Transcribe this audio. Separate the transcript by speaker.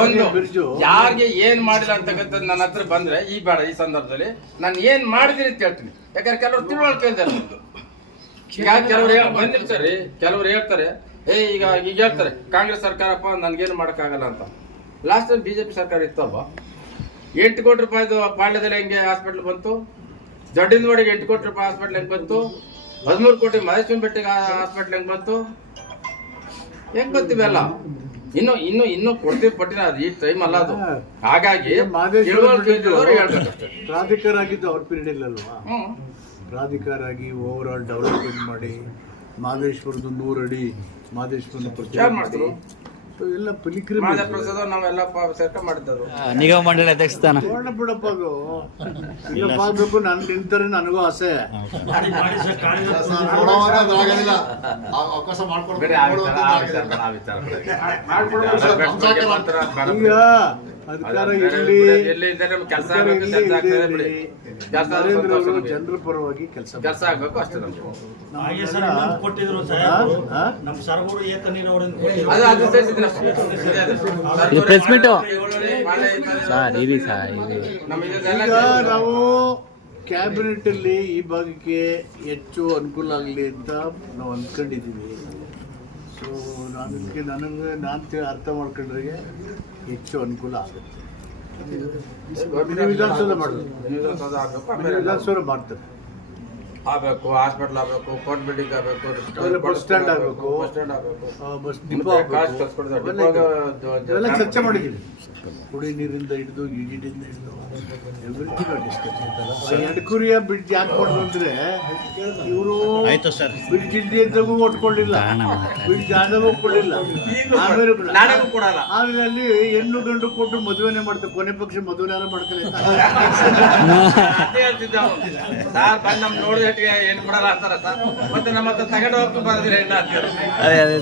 Speaker 1: ಒಂದು ಯಾರಿಗೆ ಏನ್ ಮಾಡಿಲ್ಲ ಅಂತಕ್ಕಂಥದ್ದು ನನ್ನ ಹತ್ರ ಬಂದ್ರೆ ಈ ಬೇಡ ಈ ಸಂದರ್ಭದಲ್ಲಿ ನಾನು ಏನ್ ಮಾಡಿದಿರಿ ಅಂತ ಹೇಳ್ತೀನಿ. ಯಾಕಂದ್ರೆ ಕೆಲವರು ತಿಳುವಳಿಕೆ ಇದ್ದಾರೆ ಕೆಲವರು ಬಂದಿರ್ತಾರೆ ಕೆಲವರು ಹೇಳ್ತಾರೆ ಏ ಈಗ ಈಗ ಹೇಳ್ತಾರೆ ಕಾಂಗ್ರೆಸ್ ಸರ್ಕಾರಪ್ಪ ನನ್ಗೇನು ಮಾಡಕ್ಕಾಗಲ್ಲ ಅಂತ. ಲಾಸ್ಟ್ ಟೈಮ್ ಬಿಜೆಪಿ ಸರ್ಕಾರ ಇತ್ತಪ್ಪ ಎಂಟು ಕೋಟಿ ರೂಪಾಯಿದು ಪಾಳ್ಯದಲ್ಲಿ ಹೆಂಗೆ ಹಾಸ್ಪಿಟ್ಲ್ ಬಂತು? ದೊಡ್ಡಿನವಾಡಿಗೆ ಎಂಟು ಕೋಟಿ ರೂಪಾಯಿ ಹಾಸ್ಪಿಟ್ಲ್ ಹೆಂಗೆ ಬಂತು? ಹದಿಮೂರು ಕೋಟಿ ಮಹೇಶ್ವರಿ ಬೆಟ್ಟಿಗೆ ಹಾಸ್ಪಿಟ್ಲ್ ಹೆಂಗೆ ಬಂತು? ಹೆಂಗೆ ಬಂತಿವೆಲ್ಲ ಇನ್ನು ಇನ್ನು ಇನ್ನು ಕೊಡ್ತೀವಿ ಪಟ್ಟಿನ ಅದು ಈ ಟೈಮ್ ಅಲ್ಲ ಅದು. ಹಾಗಾಗಿ
Speaker 2: ಮಾದೇಶ್ವರ ಪ್ರಾಧಿಕಾರ ಆಗಿದ್ದು ಅವ್ರ ಪೀರಿಯಡ್ ಅಲ್ವಾ
Speaker 1: ಹ್ಮ್.
Speaker 2: ಪ್ರಾಧಿಕಾರ ಆಗಿ ಓವರ್ ಆಲ್ ಡೆವಲಪ್ಮೆಂಟ್ ಮಾಡಿ ಮಾದೇಶ್ವರದ ನೂರಡಿ ಅಡಿ ಮಾದೇಶ್ವರನ ಪ್ರಚಾರ
Speaker 1: ಮಾಡಿದ್ರು?
Speaker 2: ಎಲ್ಲ ಪಿಲಿಕ್ರಿಮ್
Speaker 1: ಪ್ರಸಾದ ನಾವೆಲ್ಲ ಸೇರ್ಕ ಮಾಡಿದ್ದದು
Speaker 3: ನಿಗಮ ಮಂಡಳಿ ಅಧ್ಯಕ್ಷ ಸ್ಥಾನ
Speaker 2: ನೋಡೋಣ ಬಿಡಪ್ಪ ಅದು ಇಲ್ಲಪ್ಪ ಆಗ್ಬೇಕು ನನ್ ನಿಂತರೆ ನನಗೂ ಆಸೆ
Speaker 4: ಅವಕಾಶ ಮಾಡ್ಕೊಡ್ಬೇಕು.
Speaker 2: ಈಗ ಅಧಿಕಾರ ಇರಲಿ
Speaker 1: ಕೆಲಸ
Speaker 2: ನರೇಂದ್ರ ಅವರು ಜನರ ಪರವಾಗಿ ಕೆಲಸ
Speaker 1: ಕೆಲಸ ಆಗ್ಬೇಕು ಅಷ್ಟೇ ನಮ್ಗೆ.
Speaker 5: ಹಾಗೆ ಸರ್ ಇನ್ನೊಂದು ಕೊಟ್ಟಿದ್ರು ಸಾಹೇಬ್ರು. ನಮ್ಮ ಸರ್ವರು ಏತ ನೀರಾವರಿಯಿಂದ
Speaker 1: ಅದು ಅದು ಸೇರಿಸಿದ್ರೆ ಅಷ್ಟೇ.
Speaker 3: ಇದು press meet.
Speaker 1: ಪಾಳೆ ಇದ್ದಾರೆ.
Speaker 3: ಸರ್ ಇರಿ ಸರ್. ಇರಿ
Speaker 1: ನಮಗೆ ಇದೆಲ್ಲ
Speaker 2: ಈಗ ನಾವು ಕ್ಯಾಬಿನೆಟ್ ಅಲ್ಲಿ ಈ ಭಾಗಕ್ಕೆ ಹೆಚ್ಚು ಅನುಕೂಲ ಆಗಲಿ ಅಂತ ನಾವು ಅಂದ್ಕೊಂಡಿದ್ದೀವಿ ಸೊ ಅದಕ್ಕೆ ನನಗೆ ನಾನು ಅರ್ಥ ಮಾಡ್ಕೊಂಡ್ರಿಗೆ ಹೆಚ್ಚು ಅನುಕೂಲ ಆಗುತ್ತೆ. ವಿಧಾನಸೌಧ ಮಾಡೋದು
Speaker 1: ವಿಧಾನಸೌಧ ಆಗ್ಬೇಕು,
Speaker 2: ಮಿನಿ
Speaker 1: ಆಮೇಲೆ
Speaker 2: ವಿಧಾನಸೌಧ ಮಾಡ್ತಾರೆ.
Speaker 1: ಆಗಬೇಕು ಹಾಸ್ಪಿಟಲ್ ಆಗಬೇಕು ಕೋರ್ಟ್ ಬಿಲ್ಡಿಂಗ್ ಆಗಬೇಕು
Speaker 2: ಬಸ್ ಸ್ಟ್ಯಾಂಡ್ ಆಗಬೇಕು.
Speaker 1: ಬಸ್ ಸ್ಟ್ಯಾಂಡ್ ಆಗಬೇಕು.
Speaker 2: ಬಸ್ ಡಿಪೋ ಇವೆಲ್ಲ ಚರ್ಚೆ ಮಾಡಿದ್ದೀವಿ. ಕುಡಿ ನೀರಿಂದ ಹಿಡಿದು ಈಡಿಯಿಂದ ಹಿಡಿದು ಎವ್ರಿಥಿಂಗ್ ಡಿಸ್ಕಸ್ ಎಡಕುರಿಯ ಬ್ರಿಡ್ಜ್ ಯಾಕೆ ಮಾಡೋದು ಅಂದ್ರೆ ಇವರು
Speaker 3: ಆಯ್ತು ಸರ್.
Speaker 2: ಬ್ರಿಡ್ಜ್ ಇಲ್ಲಿ ಒಟ್ಕೊಂಡಿಲ್ಲ. ಒಟ್ಕೊಳ್ಳಿಲ್ಲ ಬ್ರಿಡ್ಜ್ ಆದಾಗೂ ಕೊಡಲಿಲ್ಲ ಆಮೇಲೆ ಆಮೇಲೆ ಅಲ್ಲಿ ಹೆಣ್ಣು ಗಂಡು ಕೊಟ್ಟು ಮದುವೆನೆ ಮಾಡ್ತಾರೆ. ಕೊನೆ ಪಕ್ಷ ಮದುವೆ ಮಾಡ್ತಾರೆ.
Speaker 1: ಸಾರ್ ಬಂದ್ ನಮ್ ಹೆಣ್ಣು ಕೊಡಲ್ಲ ಅಂತಾರ ಸರ್. ಮತ್ತೆ ನಮ್ಮ ಹತ್ರ ತಗೊಂಡು ಹೋಗ್ತು ಬರ್ದಿರ ಹೆಣ್ಣು ಅಂತೀರ
Speaker 3: ಅದೇ ಅದೇ